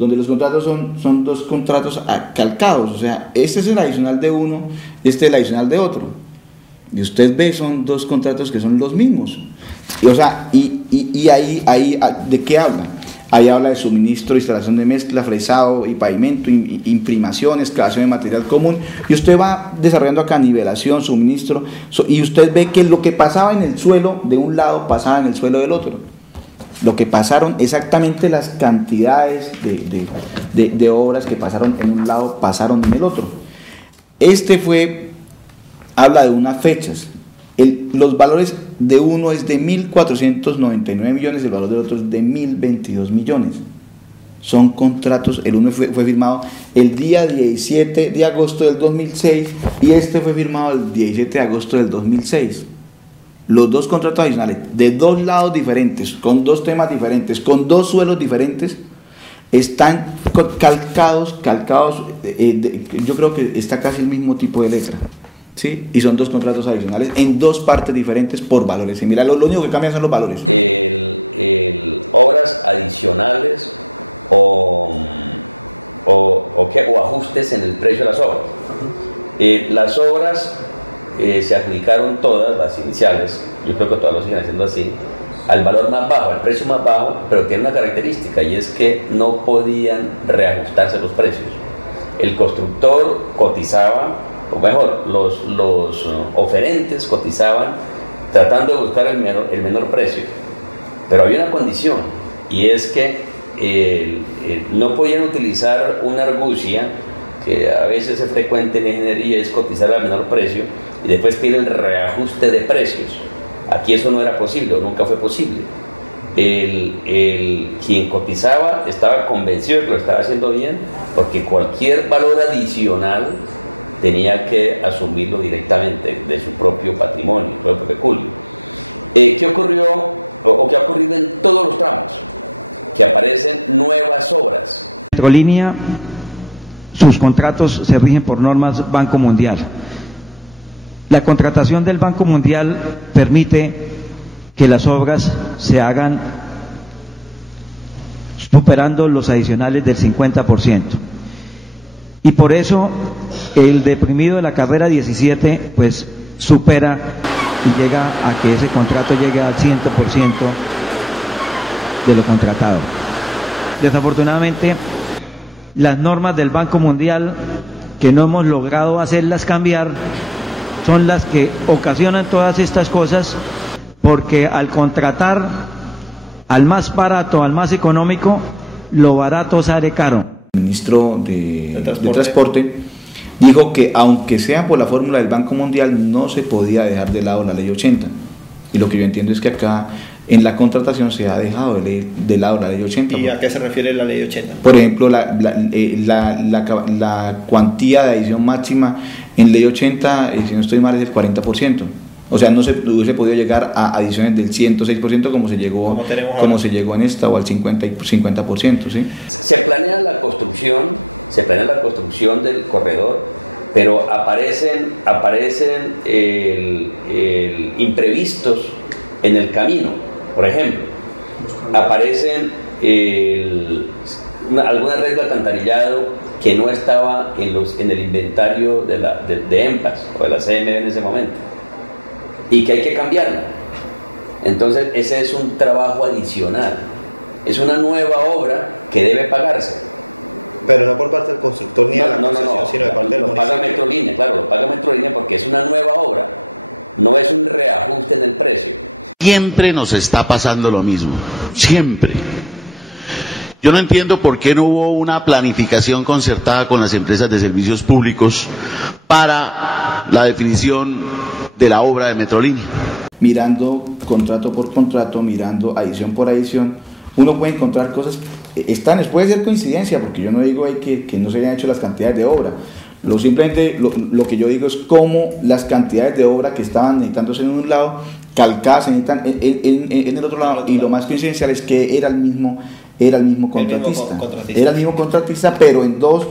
donde los contratos son dos contratos calcados, o sea, este es el adicional de uno, este es el adicional de otro, y usted ve, son dos contratos que son los mismos, y, o sea, y ahí, ¿de qué habla? Ahí habla de suministro, instalación de mezcla, fresado y pavimento, imprimación, excavación de material común, y usted va desarrollando acá nivelación, suministro, y usted ve que lo que pasaba en el suelo de un lado pasaba en el suelo del otro. Lo que pasaron, exactamente las cantidades de obras que pasaron en un lado, pasaron en el otro. Habla de unas fechas. Los valores de uno es de 1.499 millones, el valor del otro es de 1.022 millones. Son contratos, el uno fue firmado el día 17 de agosto del 2006 y este fue firmado el 17 de agosto del 2006. Los dos contratos adicionales, de dos lados diferentes, con dos temas diferentes, con dos suelos diferentes, están calcados, yo creo que está casi el mismo tipo de letra, ¿sí? Y son dos contratos adicionales en dos partes diferentes por valores similares. Lo único que cambian son los valores. Obras adicionales o ajustes en el precio de las obras. Las obras se adjudicaron todas, las iniciales, yo creo que todas lo siguen haciendo así, al valor más bajo, al precio más bajo, pero tiene una característica y es que no podían reajustarse los precios. El constructor cotizaba, o mejor, los oferentes cotizaban tratando de buscar el menor precio, pero había una condición y es que no podían utilizar una argucia que a veces es frecuente en ingeniería, es cotizar al menor precio y después pide el reajuste de precios. Aquí eso no era posible, o nunca fue posible. Quien cotizaba estaba convencido de que lo estaba haciendo bien, porque cualquier valor adicional tenía que asumirlo directamente de su propio patrimonio, su propio peculio. ¿Qué ocurrió, o qué ha ocurrido en todos los tramos? Que aparecen nuevas obras. Metrolínea, sus contratos se rigen por normas Banco Mundial. La contratación del Banco Mundial permite que las obras se hagan superando los adicionales del 50%. Y por eso el deprimido de la carrera 17 pues supera y llega a que ese contrato llegue al 100% de lo contratado. Desafortunadamente, las normas del Banco Mundial, que no hemos logrado hacerlas cambiar, son las que ocasionan todas estas cosas, porque al contratar al más barato, al más económico, lo barato sale caro. El ministro de Transporte dijo que aunque sea por la fórmula del Banco Mundial, no se podía dejar de lado la ley 80. Y lo que yo entiendo es que acá en la contratación se ha dejado de lado la ley 80. ¿Y a qué se refiere la ley 80? Por ejemplo, la cuantía de adición máxima en ley 80, si no estoy mal, es el 40%. O sea, no se hubiese podido llegar a adiciones del 106% como se llegó en esta, o al 50%, ¿sí? Se planea la construcción del corredor, pero aparecen imprevistos en el camino. Por ejemplo, aparecen alguna red de alcantarillado que no estaba en el inventario de EMPAS o de la CMB en ese momento, y que hay que cambiarla. Entonces ese es un trabajo adicional, es una nueva obra que debe pagarse. Pero no por parte del constructor ni de la concesión, sino de parte del municipio. Lo paga Metrolínea, claro, lo paga Metrolínea porque es una nueva obra, no es un reajuste en el precio. Siempre nos está pasando lo mismo, siempre. Yo no entiendo por qué no hubo una planificación concertada con las empresas de servicios públicos para la definición de la obra de Metrolínea. Mirando contrato por contrato, mirando adición por adición, uno puede encontrar cosas puede ser coincidencia, porque yo no digo que no se hayan hecho las cantidades de obra. Simplemente lo que yo digo es cómo las cantidades de obra que estaban necesitándose en un lado, calcadas se necesitan en el otro lado, y lo más coincidencial es que era el mismo contratista. Era el mismo contratista, pero en dos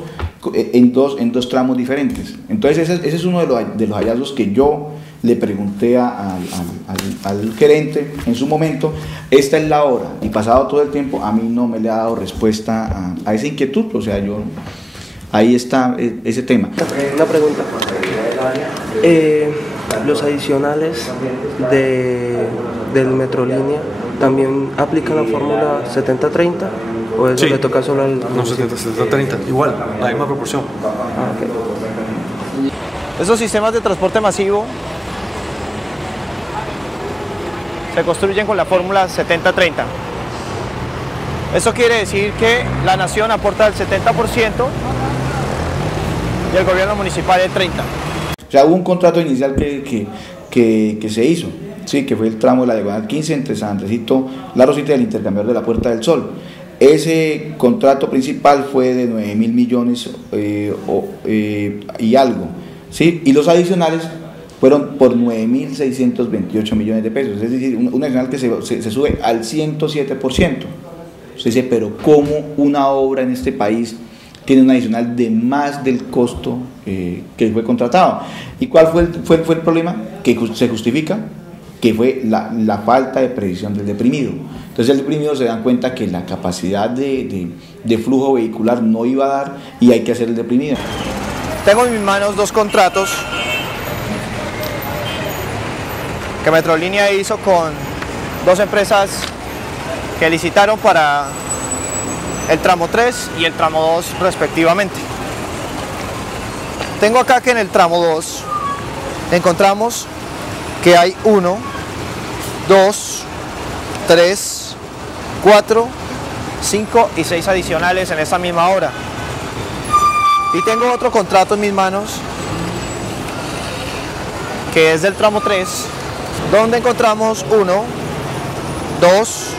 tramos diferentes. Entonces ese es uno de los hallazgos que yo le pregunté al al gerente en su momento, esta es la hora, y pasado todo el tiempo a mí no me le ha dado respuesta a esa inquietud. O sea, ahí está ese tema. Una pregunta. Los adicionales del Metrolínea también aplican la fórmula 70-30, o eso sí le toca solo al... No, 70-30, igual, la misma proporción. Okay. Esos sistemas de transporte masivo se construyen con la fórmula 70-30. Eso quiere decir que la nación aporta el 70% y el gobierno municipal el 30%. O sea, hubo un contrato inicial que se hizo, sí, que fue el tramo de la diagonal 15 entre San Andresito, La Rosita y el intercambiador de la Puerta del Sol. Ese contrato principal fue de 9.000 millones y algo, ¿sí? Y los adicionales fueron por 9.628 millones de pesos, es decir, un adicional que se sube al 107%. Usted dice, pero ¿cómo una obra en este país tiene un adicional de más del costo que fue contratado? ¿Y cuál fue el problema? Que se justifica que fue la falta de previsión del deprimido. Entonces el deprimido se dan cuenta que la capacidad de flujo vehicular no iba a dar y hay que hacer el deprimido. Tengo en mis manos dos contratos que Metrolínea hizo con dos empresas que licitaron para el tramo 3 y el tramo 2 respectivamente. Tengo acá que en el tramo 2 encontramos que hay 1, 2, 3, 4, 5 y 6 adicionales en esa misma obra. Y tengo otro contrato en mis manos que es del tramo 3, donde encontramos 1, 2,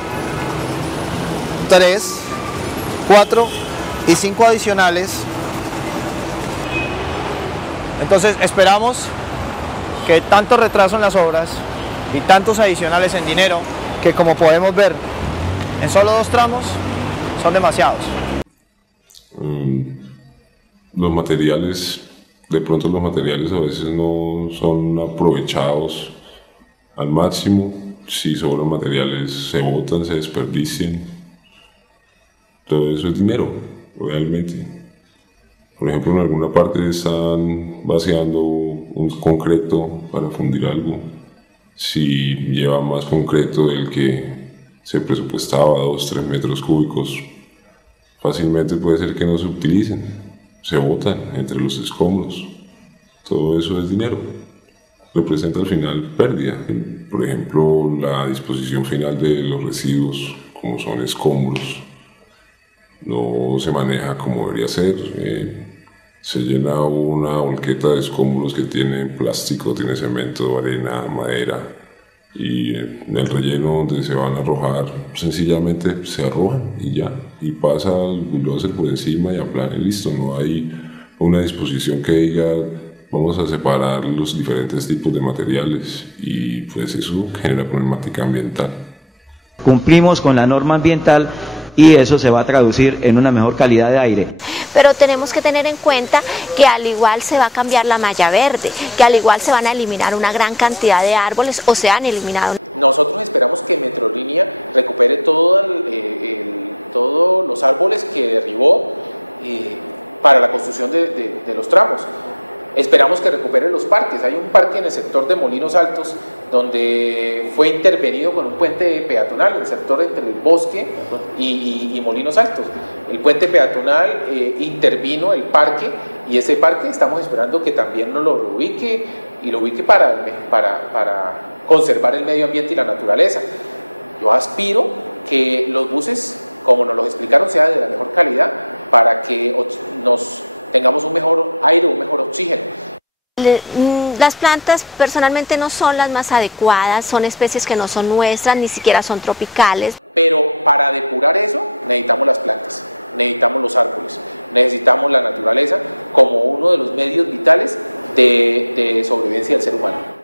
3, 4 y 5 adicionales. Entonces esperamos que tanto retraso en las obras y tantos adicionales en dinero, que como podemos ver en solo 2 tramos, son demasiados. Los materiales, de pronto los materiales a veces no son aprovechados al máximo. Si sobran materiales se botan, se desperdician. Todo eso es dinero, realmente. Por ejemplo, en alguna parte están vaciando un concreto para fundir algo. Si lleva más concreto del que se presupuestaba, 2-3 metros cúbicos, fácilmente puede ser que no se utilicen, se botan entre los escombros. Todo eso es dinero. Representa al final pérdida. Por ejemplo, la disposición final de los residuos, como son escombros, no se maneja como debería ser. Se llena una volqueta de escombros que tiene plástico, tiene cemento, arena, madera, y en el relleno donde se van a arrojar, sencillamente se arrojan y ya, y pasa el bulldozer por encima y aplana y listo. No hay una disposición que diga vamos a separar los diferentes tipos de materiales, y pues eso genera problemática ambiental. Cumplimos con la norma ambiental y eso se va a traducir en una mejor calidad de aire. Pero tenemos que tener en cuenta que al igual se va a cambiar la malla verde, que al igual se van a eliminar una gran cantidad de árboles o se han eliminado. Nosotros esperamos que Metrolínea recupere todos los árboles que derribó para la construcción de los tramos. Esperamos que recupere los parques. Hay un parque en el sector de Molinos Altos donde fue intervenido con un puente peatonal, en el sector entre el bosque y Molinos Altos. El puente peatonal intervino el parque, y ese parque estamos esperando que también nos lo reubique y lo ubique para conservar el medio ambiente y la naturaleza. Yo aspiro que los buses, como nos los explicaron, sean de la mejor calidad para que tengamos un mejor aire, un mejor oxígeno. Las plantas personalmente no son las más adecuadas, son especies que no son nuestras, ni siquiera son tropicales. Pero para depurar eso necesitamos las plantas, necesitamos los árboles, necesitamos la naturaleza como uno de los medios vitales de sobrevivencia del ser humano.